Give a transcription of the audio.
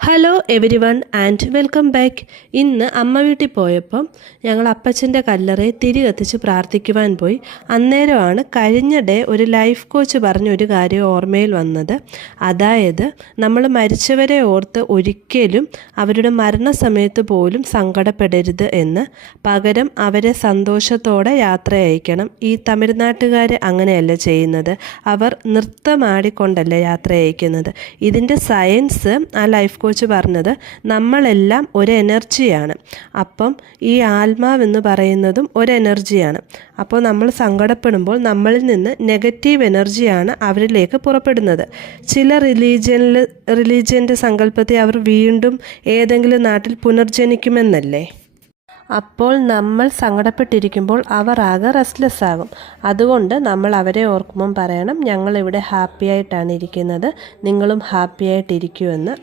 Hello every one and welcome back. ഇന്ന് അമ്മ വീട്ടിൽ പോയപ്പം ഞങ്ങൾ അപ്പച്ചൻ്റെ കല്ലറയെ തിരി കത്തിച്ച് പ്രാർത്ഥിക്കുവാൻ പോയി. അന്നേരമാണ് കഴിഞ്ഞ ഡേ ഒരു ലൈഫ് കോച്ച് പറഞ്ഞൊരു കാര്യം ഓർമ്മയിൽ വന്നത്. അതായത് നമ്മൾ മരിച്ചവരെ ഓർത്ത് ഒരിക്കലും അവരുടെ മരണസമയത്ത് പോലും സങ്കടപ്പെടരുത് എന്ന്, പകരം അവരെ സന്തോഷത്തോടെ യാത്ര അയക്കണം. ഈ തമിഴ്നാട്ടുകാർ അങ്ങനെയല്ല ചെയ്യുന്നത്, അവർ നൃത്തമാടിക്കൊണ്ടല്ല യാത്ര അയക്കുന്നത്. ഇതിൻ്റെ സയൻസ് ആ ലൈഫ് കോച്ച് പറഞ്ഞത് നമ്മളെല്ലാം ഒരു എനർജിയാണ്. അപ്പം ഈ ആത്മാവെന്ന് പറയുന്നതും ഒരു എനർജിയാണ്. അപ്പോൾ നമ്മൾ സങ്കടപ്പെടുമ്പോൾ നമ്മളിൽ നിന്ന് നെഗറ്റീവ് എനർജിയാണ് അവരിലേക്ക് പുറപ്പെടുന്നത്. ചില റിലീജിയൻ്റെ സങ്കല്പത്തെ അവർ വീണ്ടും ഏതെങ്കിലും നാട്ടിൽ പുനർജനിക്കുമെന്നല്ലേ. അപ്പോൾ നമ്മൾ സങ്കടപ്പെട്ടിരിക്കുമ്പോൾ അവർ ആകെ റെസ്റ്റ്ലെസ് ആകും. അതുകൊണ്ട് നമ്മൾ അവരെ ഓർക്കുമ്പം പറയണം, ഞങ്ങളിവിടെ ഹാപ്പി ആയിട്ടാണ് ഇരിക്കുന്നത്, നിങ്ങളും ഹാപ്പി ആയിട്ടിരിക്കുമെന്ന്.